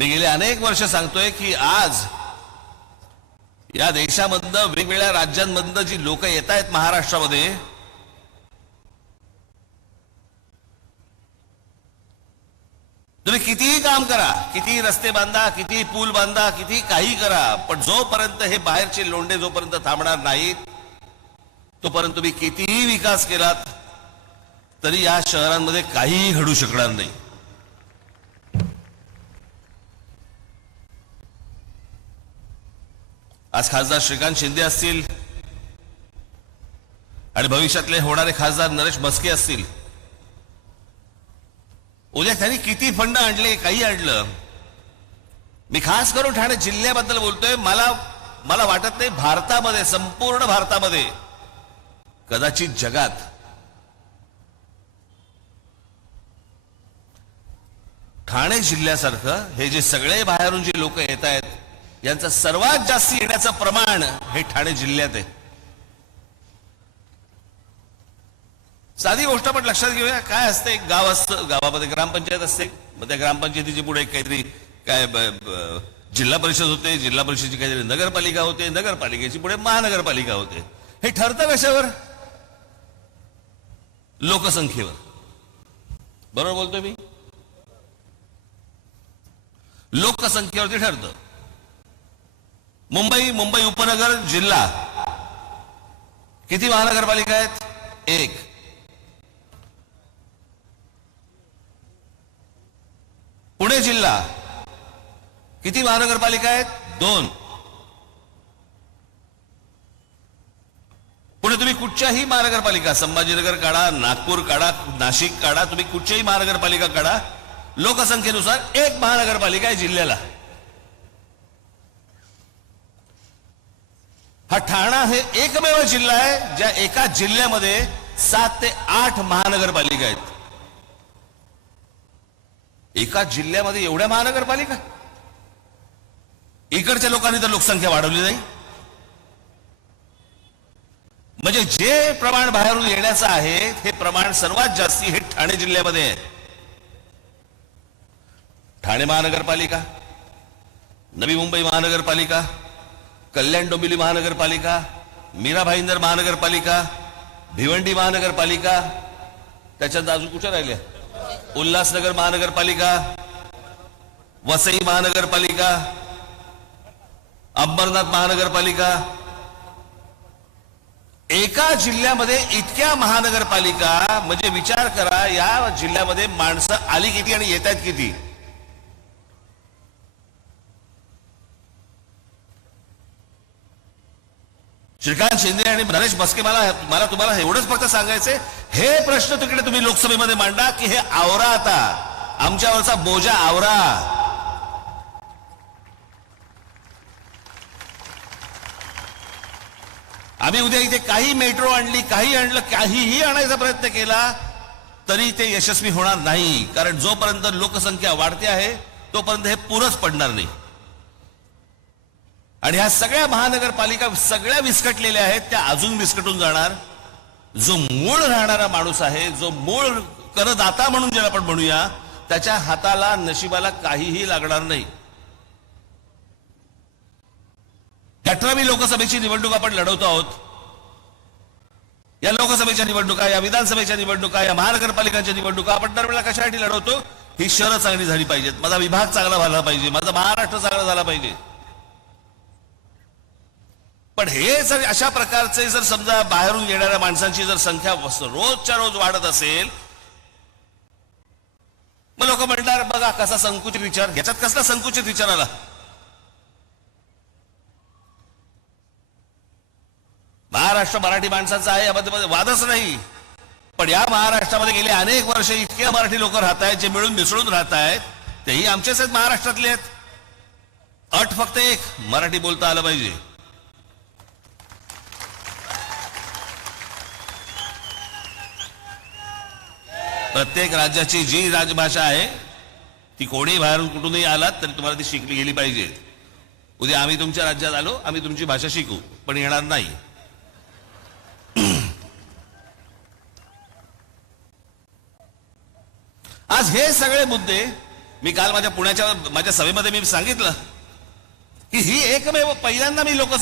मी गेले अनेक वर्ष सांगतोय की आज या देशामधनं वेगवेगळ्या राज्यांमधनं जी लोक येत आहेत महाराष्ट्रामध्ये तुम्ही कितीही काम करा कितीही रस्ते बांधा कितीही पूल बांधा कितीही काही करा पण जोपर्यंत हे बाहेरचे लोंडे जोपर्यंत थांबणार नाहीत तोपर्यंत तुम्ही कितीही विकास केलात तरी या शहरांमध्ये काहीही घडू शकणार नाही. आज खासदार श्रीकांत शिंदे असतील आणि भविष्यातले होणारे खासदार नरेश मस्के असतील. उद्या त्यांनी किती फंड आणले काही आणलं? मी खास करून ठाणे जिल्ह्याबद्दल बोलतोय मला मला वाटत नाही भारतामध्ये संपूर्ण भारतामध्ये कदाचित जगात ठाणे जिल्ह्यासारखं हे जे सगळे बाहेरून जे लोक येत आहेत यांचं सर्वात जास्त येण्याचं प्रमाण हे ठाणे जिल्ह्यात आहे. साधी गोष्ट पण लक्षात घेऊया. काय असते? एक गाव असतं. गावामध्ये ग्रामपंचायत असते. मग त्या ग्रामपंचायतीची पुढे काहीतरी काय जिल्हा परिषद होते जिल्हा परिषदेची काहीतरी नगरपालिका होते नगरपालिकेची पुढे महानगरपालिका होते. हे ठरतं कशावर? लोकसंख्येवर. बरोबर बोलतोय मी? लोकसंख्येवरती ठरतं. मुंबई मुंबई उपनगर जिल्हा. किती महानगरपालिका आहेत? एक. पुणे जिल्हा. किती महानगरपालिका आहेत? दोन. पुणे तुम्ही कुठच्याही महानगरपालिका संभाजीनगर काढा नागपूर काढा नाशिक काढा तुम्ही कुठच्याही महानगरपालिका काढा लोकसंख्येनुसार एक महानगरपालिका आहे जिल्ह्याला. हा ठाणा हे एकमेव जिल्हा आहे ज्या एका जिल्ह्यामध्ये सात ते आठ महानगरपालिका आहेत. एका जिल्ह्यामध्ये एवढ्या महानगरपालिका? इकडच्या लोकांनी तर लोकसंख्या वाढवली नाही. म्हणजे जे प्रमाण बाहेरून येण्याचं आहे हे प्रमाण सर्वात जास्ती हे ठाणे जिल्ह्यामध्ये आहे. ठाणे महानगरपालिका नवी मुंबई महानगरपालिका कल्याण डोंबिवली महानगरपालिका मीरा भाईंदर महानगरपालिका भिवंडी महानगरपालिका त्याच्यात अजून कुठे राहिल्या उल्हासनगर महानगरपालिका वसई महानगरपालिका अंबरनाथ महानगरपालिका. एका जिल्ह्यामध्ये इतक्या महानगरपालिका म्हणजे विचार करा या जिल्ह्यामध्ये माणसं आली किती आणि येत आहेत किती? श्रीकांत शिंदे आणि नरेश बस्के मला मला तुम्हाला एवढंच फक्त सांगायचंय हे प्रश्न तिकडे तुम्ही लोकसभेमध्ये मांडा की हे आवरा आता. आमच्यावरचा बोजा आवरा. आम्ही उद्या इथे काही मेट्रो आणली काही आणलं काहीही आणायचा प्रयत्न केला तरी ते यशस्वी होणार नाही. कारण जोपर्यंत लोकसंख्या वाढते आहे तोपर्यंत हे पुरच पडणार नाही. आणि ह्या सगळ्या महानगरपालिका सगळ्या विस्कटलेल्या आहेत त्या अजून विस्कटून जाणार. जो मूळ राहणारा माणूस आहे जो मूळ करदाता म्हणून ज्याला आपण म्हणूया त्याच्या हाताला नशिबाला काहीही लागणार नाही. अठरावी लोकसभेची निवडणूक आपण लढवतो आहोत. या लोकसभेच्या निवडणुका या विधानसभेच्या निवडणुका या महानगरपालिकांच्या निवडणुका आपण दरवेळेला कशासाठी लढवतो? ही शहरं चांगली झाली पाहिजेत. माझा विभाग चांगला झाला पाहिजे. माझा महाराष्ट्र चांगला झाला पाहिजे. पण हे जर अशा प्रकारचे जर समजा बाहेरून येणाऱ्या माणसांची जर संख्या रोजच्या रोज वाढत असेल मग लोक म्हणणार बघा कसा संकुचित विचार. याच्यात कसला संकुचित विचार आला? महाराष्ट्र मराठी माणसाचा आहे यामध्ये वादच नाही. पण या महाराष्ट्रामध्ये गेले अनेक वर्ष इतके मराठी लोक राहत आहेत जे मिळून मिसळून राहत आहेत तेही आमचेच आहेत महाराष्ट्रातले आहेत. अट फक्त एक मराठी बोलता आलं पाहिजे. प्रत्येक राज्याची जी राजभाषा आहे ती कोणी बाहेरून कुठूनही आलात तरी तुम्हाला ती शिकली गेली पाहिजे. उद्या आम्ही तुमच्या राज्यात आलो आम्ही तुमची भाषा शिकू पण येणार नाही. आज हे सगळे मुद्दे मी काल माझ्या पुण्याच्या माझ्या सभेमध्ये मी सांगितलं की ही एकमेव पहिल्यांदा मी लोकसभा